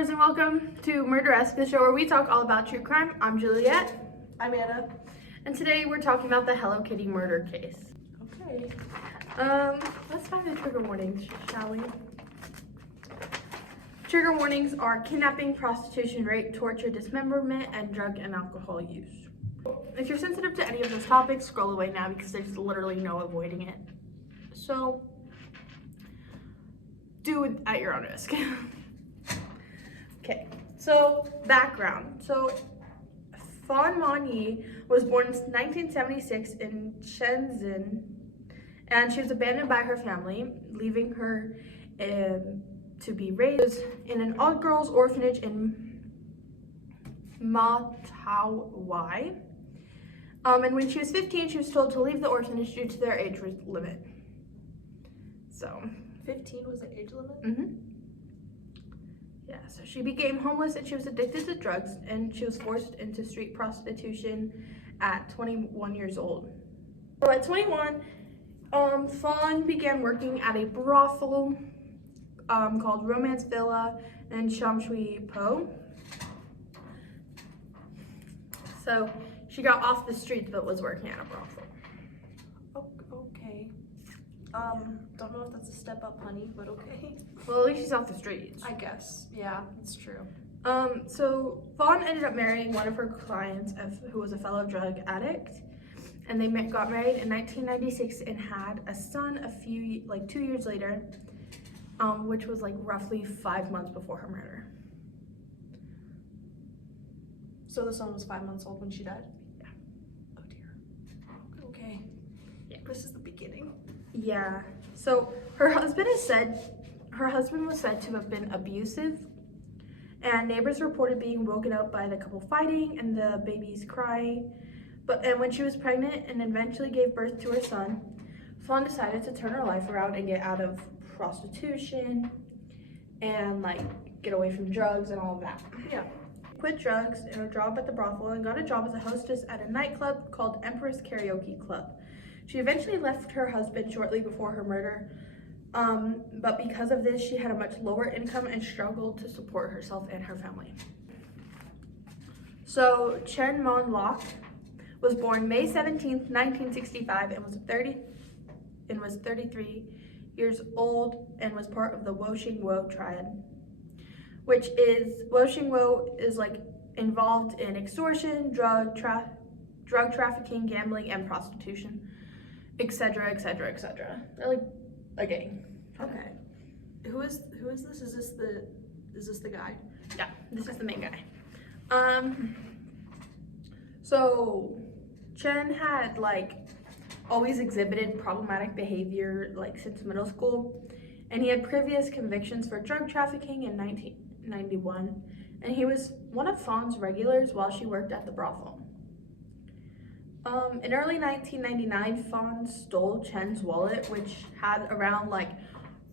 Survivors, and welcome to Murderesque, the show where we talk all about true crime. I'm Juliet. I'm Anna. And today we're talking about the Hello Kitty murder case. Okay. Let's find the trigger warnings, shall we? Trigger warnings are kidnapping, prostitution, rape, torture, dismemberment, and drug and alcohol use. If you're sensitive to any of those topics, scroll away now because there's literally no avoiding it. So, do it at your own risk. Okay, so background. So, Fawn Monyi was born in 1976 in Shenzhen, and she was abandoned by her family, leaving her to be raised in an all-girls orphanage in Ma Tau Wai. And when she was 15, she was told to leave the orphanage due to their age limit. So, 15 was the age limit? Yeah, so she became homeless and she was addicted to drugs, and she was forced into street prostitution at 21 years old. So at 21, Fawn began working at a brothel called Romance Villa in Shamshui Po. So she got off the streets but was working at a brothel. Okay. Don't know if that's a step up, honey, but okay. Well, at least she's off the streets. I guess. Yeah, it's true. So Fawn ended up marrying one of her clients who was a fellow drug addict, and they got married in 1996 and had a son 2 years later, which was like roughly 5 months before her murder. So the son was 5 months old when she died? Yeah. Oh dear. Okay. Yeah. This is the beginning. Yeah. So her husband was said to have been abusive, and neighbors reported being woken up by the couple fighting and the baby's crying. And when she was pregnant and eventually gave birth to her son, Fawn decided to turn her life around and get out of prostitution and get away from drugs and all of that. Yeah. Quit drugs and a job at the brothel and got a job as a hostess at a nightclub called Empress Karaoke Club. She eventually left her husband shortly before her murder, but because of this, she had a much lower income and struggled to support herself and her family. So Chen Mon Lok was born May 17th, 1965, and was 33 years old and was part of the Woxingwo triad, which is Woxingwo is involved in extortion, drug trafficking, gambling, and prostitution, etc., etc., etc. They're like a gang. Okay. Who is this? Is this the guy? Yeah, this is the main guy. So Chen had always exhibited problematic behavior since middle school, and he had previous convictions for drug trafficking in 1991, and he was one of Fawn's regulars while she worked at the brothel. In early 1999, Fawn stole Chen's wallet, which had around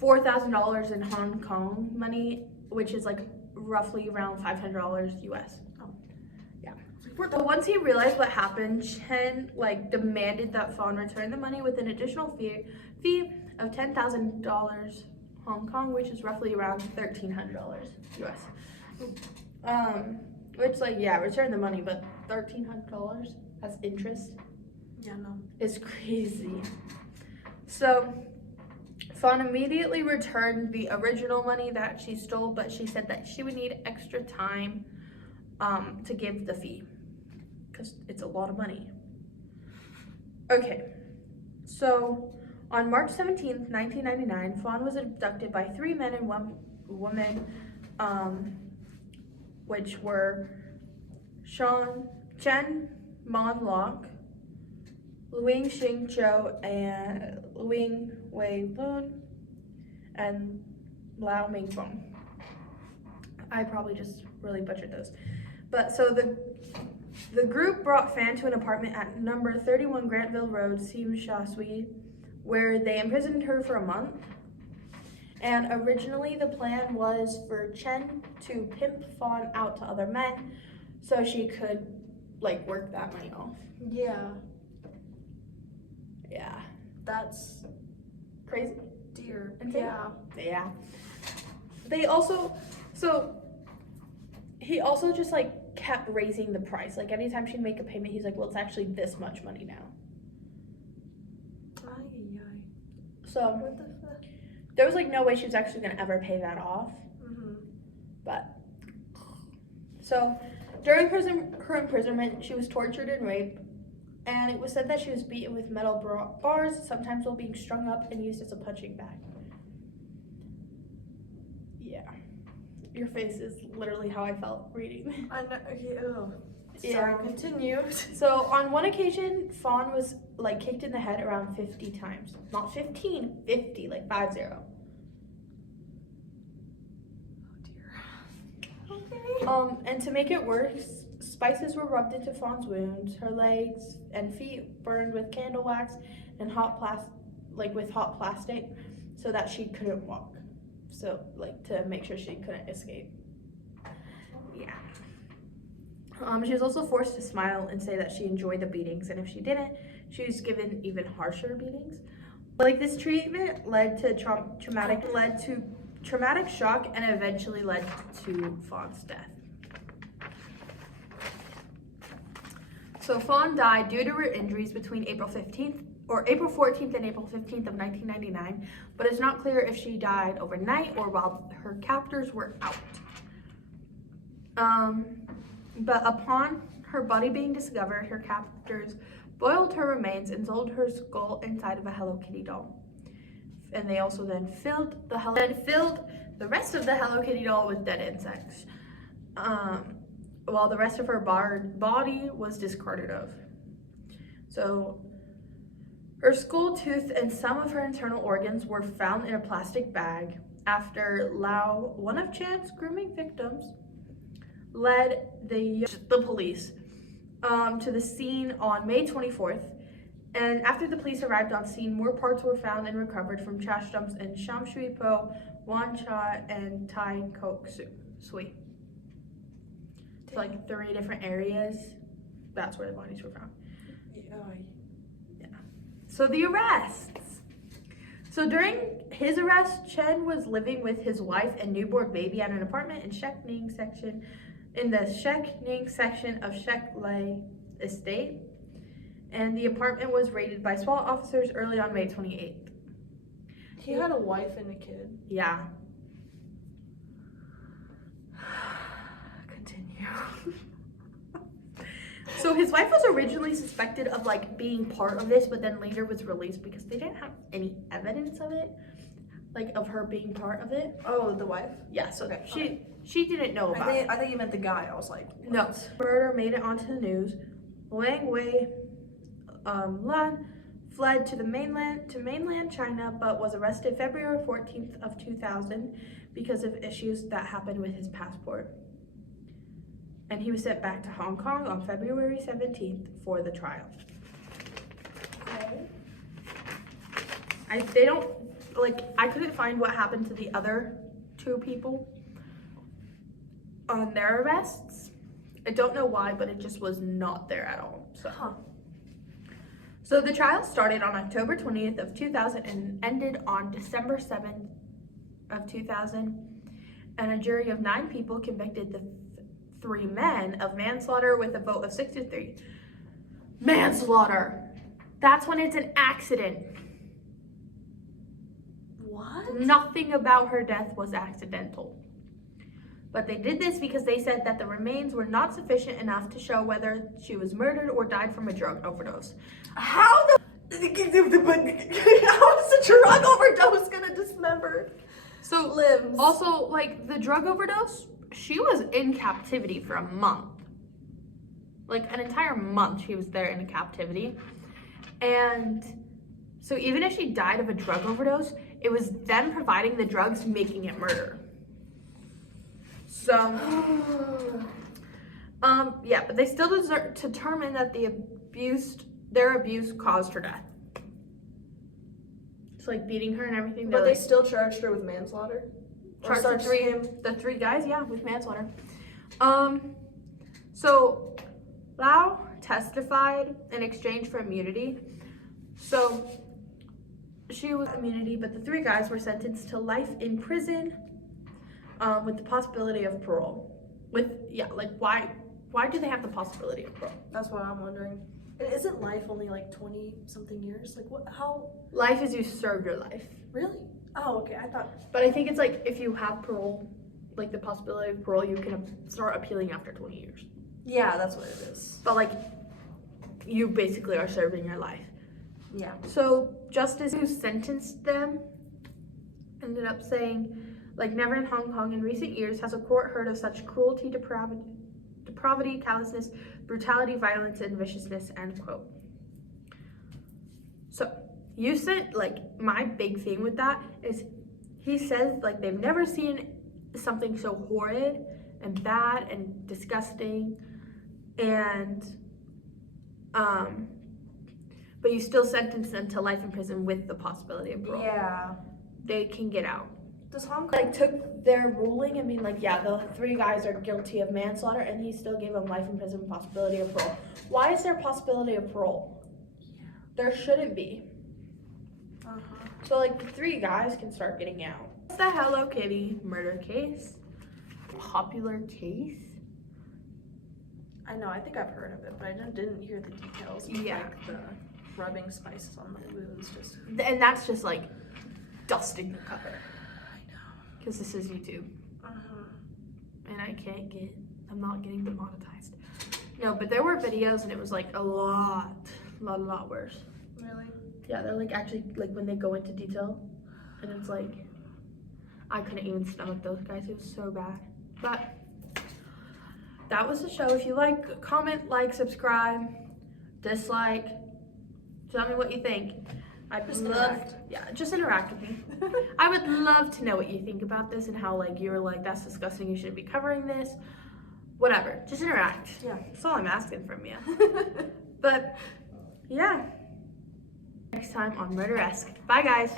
$4,000 in Hong Kong money, which is roughly around $500 US. Yeah. But once he realized what happened, Chen demanded that Fawn return the money with an additional fee of $10,000 Hong Kong, which is roughly around $1,300 US. Which return the money, but $1,300 as interest. Yeah, no. Is crazy. So Fawn immediately returned the original money that she stole, but she said that she would need extra time to give the fee because it's a lot of money. Okay, so on March 17th, 1999, Fawn was abducted by 3 men and 1 woman, which were Chen Mon Lok, Luing Xing Zhou, and Luing Wei Lun, and Lao Ming Feng. I probably just really butchered those. But so the group brought Fan to an apartment at number 31 Grantville Road, Sim Sha Sui, where they imprisoned her for a month. And originally the plan was for Chen to pimp Fawn out to other men so she could work that money off. Yeah. Yeah. That's Crazy. dear. Insane. Yeah. Yeah. They also, so he also just like kept raising the price. Like anytime she'd make a payment, he's like, well, it's actually this much money now. Ay, ay. So What the fuck? there was like no way she was actually gonna ever pay that off. But so during her imprisonment, she was tortured and raped, and it was said that she was beaten with metal bars, sometimes while being strung up and used as a punching bag. Yeah, your face is literally how I felt reading. I know. Okay, ugh. Yeah. Sorry, continue. So on one occasion, Fawn was like kicked in the head around 50 times. Not 15, 50, like 50. Oh dear. Okay. And to make it worse, spices were rubbed into Fawn's wounds. Her legs and feet burned with candle wax and hot plastic, so that she couldn't walk. So like to make sure she couldn't escape. Yeah. She was also forced to smile and say that she enjoyed the beatings, and if she didn't, she was given even harsher beatings. Like this treatment led to traumatic shock and eventually led to Fawn's death. So Fawn died due to her injuries between April 14th and April 15th of 1999, but it's not clear if she died overnight or while her captors were out. But upon her body being discovered, her captors boiled her remains and sold her skull inside of a Hello Kitty doll. And they also then filled the rest of the Hello Kitty doll with dead insects, while the rest of her body was discarded of. So her skull, tooth, and some of her internal organs were found in a plastic bag after Lau, one of Chan's grooming victims, led the police to the scene on May 24th. And after the police arrived on scene, more parts were found and recovered from trash dumps in Sham Shui Po, Wan Cha, and Tai Kok Sui. So like 3 different areas, that's where the bodies were found. Yeah. So the arrests. So during his arrest, Chen was living with his wife and newborn baby at an apartment in the Shek Ning section of Shek Lei Estate. And the apartment was raided by SWAT officers early on May 28th. He had a wife and a kid. Yeah. Continue. So his wife was originally suspected of like being part of this, but then later was released because they didn't have any evidence of it, like of her being part of it. Oh, the wife? Yeah, so Okay, she didn't know about it. I think you meant the guy. I was like, what? No. Murder made it onto the news. Wang Wei Lan fled to mainland China, but was arrested February 14th of 2000 because of issues that happened with his passport. And he was sent back to Hong Kong on February 17th for the trial. Okay. I couldn't find what happened to the other 2 people on their arrests. I don't know why, but it just was not there at all. So the trial started on October 20th of 2000 and ended on December 7th of 2000. And a jury of 9 people convicted the 3 men of manslaughter with a vote of 6 to 3. Manslaughter! That's when it's an accident. What? Nothing about her death was accidental. But they did this because they said that the remains were not sufficient enough to show whether she was murdered or died from a drug overdose. How is a drug overdose gonna dismember So limbs? also, like the drug overdose, she was in captivity for a month. Like an entire month she was there in captivity. And so even if she died of a drug overdose, it was them providing the drugs making it murder. So, yeah, but they still determined that their abuse caused her death. It's like beating her and everything. But they still charged her with manslaughter? Or charged the 3 guys, yeah, with manslaughter. So Lau testified in exchange for immunity. So she was immunity, but the 3 guys were sentenced to life in prison with the possibility of parole. why do they have the possibility of parole? That's what I'm wondering. And isn't life only like 20 something years? Like what? How? Life is you serve your life. Really? Oh, okay. I thought. But I think it's like if you have parole, like the possibility of parole, you can start appealing after 20 years. Yeah, that's what it is. But like, you basically are serving your life. Yeah. So justice who sentenced them ended up saying, like, never in Hong Kong in recent years has a court heard of such cruelty, depravity, callousness, brutality, violence, and viciousness, end quote. So you said, like, my big thing with that is he says, like, they've never seen something so horrid and bad and disgusting, and but you still sentence them to life in prison with the possibility of parole. Yeah. They can get out. Does Hong Kong? Like, took their ruling and being like, yeah, the 3 guys are guilty of manslaughter, and he still gave them life in prison with possibility of parole. Why is there possibility of parole? Yeah. There shouldn't be. Uh-huh. So, like, the 3 guys can start getting out. It's the Hello Kitty murder case. Popular case. I know. I think I've heard of it, but I didn't hear the details. Of, Yeah. Like the rubbing spices on the wounds, just. And that's just, like, dusting the cover. I know. Because this is YouTube. Uh-huh. And I'm not getting demonetized. No, but there were videos and it was like a lot worse. Really? Yeah, they're like actually like when they go into detail and it's like, I couldn't even stomach those guys. It was so bad. But that was the show. If you like, comment, like, subscribe, dislike, tell me what you think. I'd Just love, interact. yeah, just interact with me. I would love to know what you think about this and how like you're like, that's disgusting, you shouldn't be covering this. Whatever, just interact. Yeah. That's all I'm asking from you. But yeah, next time on Murderesque. Bye guys.